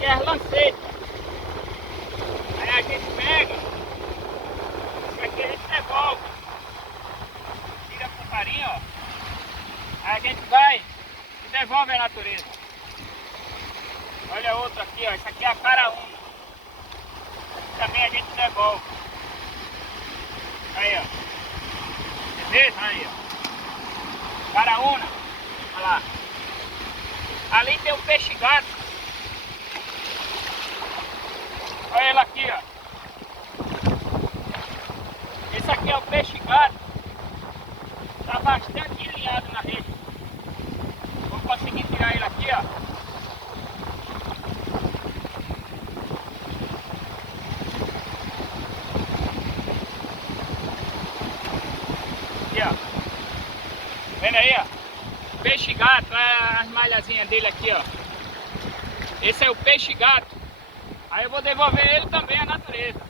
aqui é as lancetas. Aí a gente pega, isso aqui a gente devolve. Tira com carinho, ó. Aí a gente vai e devolve a natureza. Olha outro aqui, ó. Isso aqui é a caraúna. Também a gente devolve. Aí, ó. Beleza? Aí, ó. Caraúna. Olha lá. Ali tem o peixe gato. Olha ele aqui, ó. Esse aqui é o peixe gato. Tá bastante enlinhado na rede. Vou conseguir tirar ele aqui, ó. Aqui, ó. Vendo aí, ó? Peixe gato, olha as malhazinhas dele aqui, ó. Esse é o peixe gato. Aí eu vou devolver ele também à natureza.